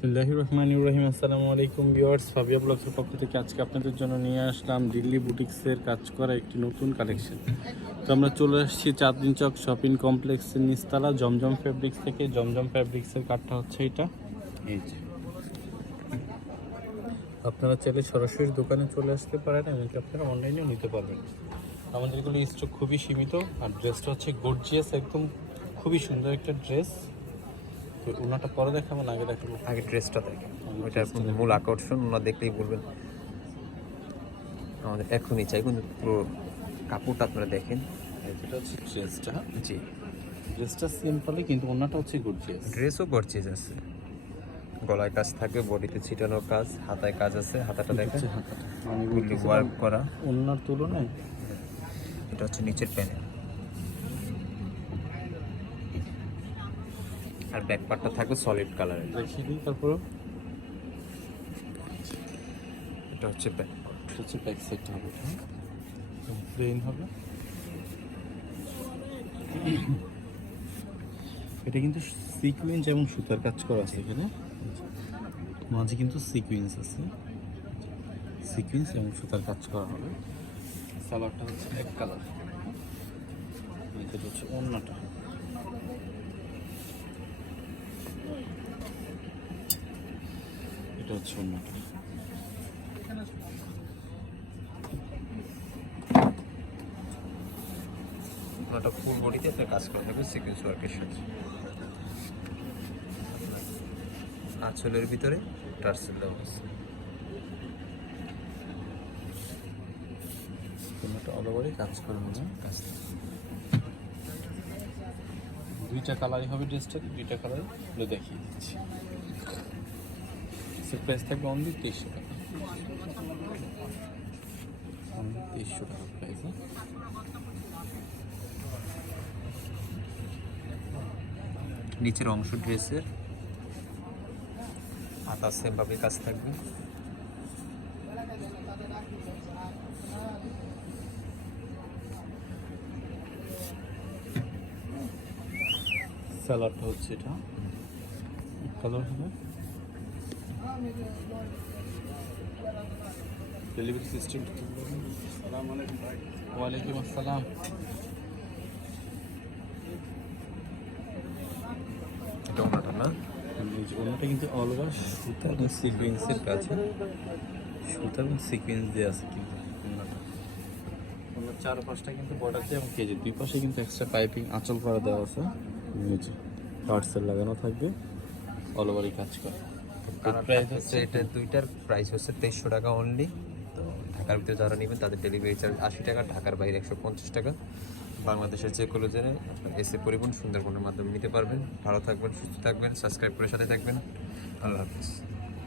বিসমিল্লাহির রহমানির রহিম। আসসালামু আলাইকুম ভিউয়ার্স ফাবিয়া ব্লগসের পক্ষ থেকে আজকে আপনাদের জন্য নিয়ে আসলাম দিল্লি বুটিক্সের কাজ করা একটি নতুন কালেকশন। তো আমরা চলে আসছি চাঁদনি চক শপিং কমপ্লেক্সের নিচতলা জমজম ফ্যাব্রিক্স থেকে। জমজম ফ্যাব্রিক্সের কাঠটা হচ্ছে এটা। এই যে। আপনারা চাইলে সরাসরি দোকানে চলে আসতে পারেন এমনকি আপনারা অনলাইনেও নিতে পারবেন। আমাদের এগুলো স্টক খুবই সীমিত আর ড্রেসটা হচ্ছে গর্জিয়াস একদম খুবই সুন্দর একটা ড্রেস ওনাটা পরে দেখাবো না আগে দেখাবো আগে ড্রেসটা দেখেন। ওইটা আপনাদের মূল আকর্ষণ ওনারা দেখলেই বলবেন। আমাদের এখনই চাই কিন্তু পুরো কাপড়টা আপনারা দেখেন। এটা হচ্ছে ড্রেসটা জি। ড্রেসটা সিম্পলই কিন্তু ওনাটা হচ্ছে গর্জিয়াস ড্রেসও গরচেজ আছে। গলায় কাজ থাকবে বডিতে ছিটানোর কাজ হাতায় কাজ আছে হাতাটা দেখেন। ফুললি ওয়ার্ক করা। ওনার তুলনায় এটা হচ্ছে নিচের প্যানেল আর ব্যাক পার্টটা থাকবে সলিড কালারের দেখিয়ে দিই তারপর এটা হচ্ছে ব্যাক এটা হচ্ছে ব্যাক সাইডটা হবে প্লেন হবে। এটা কিন্তু সিকুয়েন্স এবং সুতার কাজ করা আছে এখানে। মাঝে কিন্তু সিকুয়েন্স আছে। সিকুয়েন্স এবং সুতার কাজ করা হবে। সালোয়ারটা হচ্ছে এক কালার এটা হচ্ছে অন্যটা এটা হচ্ছে অন্যটা কাজ ভিতরে টার্সেল দেওয়া কাজ মনে দুইটা কালারই হবে ড্রেসটা দুইটা কালারগুলো দেখিয়ে দিচ্ছি প্রাইস থাকবে অনলি তেইশশো টাকা। অনলি তেইশশো টাকা প্রাইস নিচের অংশ ড্রেসের হাতা সেম ভাবে কাজ থাকবে। স্যালাডটা হচ্ছে এটা। কালার হবে? ডেলিভারি সিস্টেম ওয়ালাইকুম আসসালাম এটা ওনাটা না? ওনাটা কিন্তু অল ওভার সুতা এবং সিকুয়েন্সের কাছে। সুতা এবং সিকুয়েন্স দেওয়া আছে কিন্তু ওনাটা চার পাঁচটা কিন্তু বর্ডার দিয়ে এবং কেজি দুই পাশে কিন্তু এক্সট্রা পাইপিং আঁচল করা দেওয়া আছে। নিচে পার্সেল লাগানো থাকবে। অল ওভারই কাজ করে। এটা দুইটার প্রাইস হচ্ছে তেইশশো টাকা অনলি তো ঢাকার ভিতরে যারা নেবেন তাদের ডেলিভারি চার্জ আশি টাকা ঢাকার বাইরে একশো পঞ্চাশ টাকা। বাংলাদেশের যে কোনো জেনে এসে পরিবহন সুন্দরবনের মাধ্যমে নিতে পারবেন। ভালো থাকবেন সুস্থ থাকবেন সাবস্ক্রাইব করে সাথে থাকবেন। আল্লাহ হাফিজ।